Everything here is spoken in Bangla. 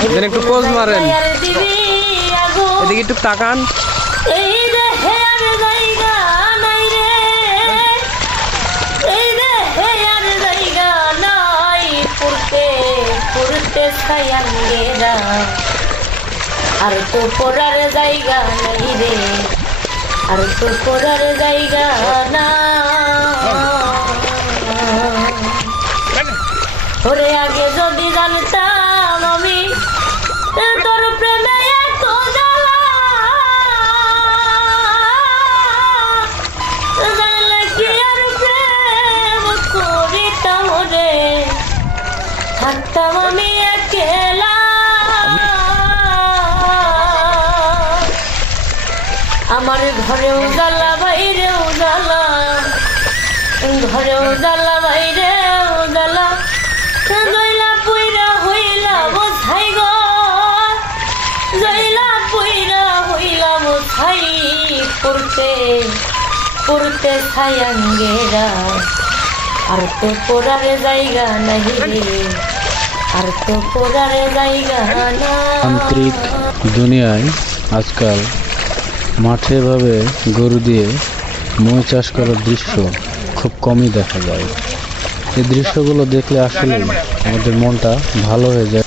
দেন একটু পোজ মারেন, এদিকে একটু তাকান। এই দেহে আর জায়গা নাই রে, এই দেহে আর জায়গা নাই, পুরতে পুরতে ছায়াঙ্গেরা, আর তো পড়ার জায়গা নাই রে, আর তো পড়ার জায়গা না। ওরে আগে যদি জানতাম আমি তোর প্রেমে এত জ্বালা, জানলে কি আর প্রেম করিতাম রে, থাকতাম আমি একলা। আমার ঘরেও জ্বালা বাইরেও জ্বালা, ঘরেও জ্বালা বাইরেও জ্বালা, জয়লা পুইরা হইলা বোঝাই গো, জয়লা পুইরা হইলা বোঝাই, পড়তে পড়তে ছায়াঙ্গেরা, আর তো পড়ার জায়গা নাহি রে, আর তো পড়ার জায়গা না। যান্ত্রিক দুনিয়ায় আজকাল মাঠে এভাবে গরু দিয়ে মই চাষ করার দৃশ্য খুব কমই দেখা যায়। এই দৃশ্যগুলো দেখলে আসলে আমাদের মনটা ভালো হয়ে যায়।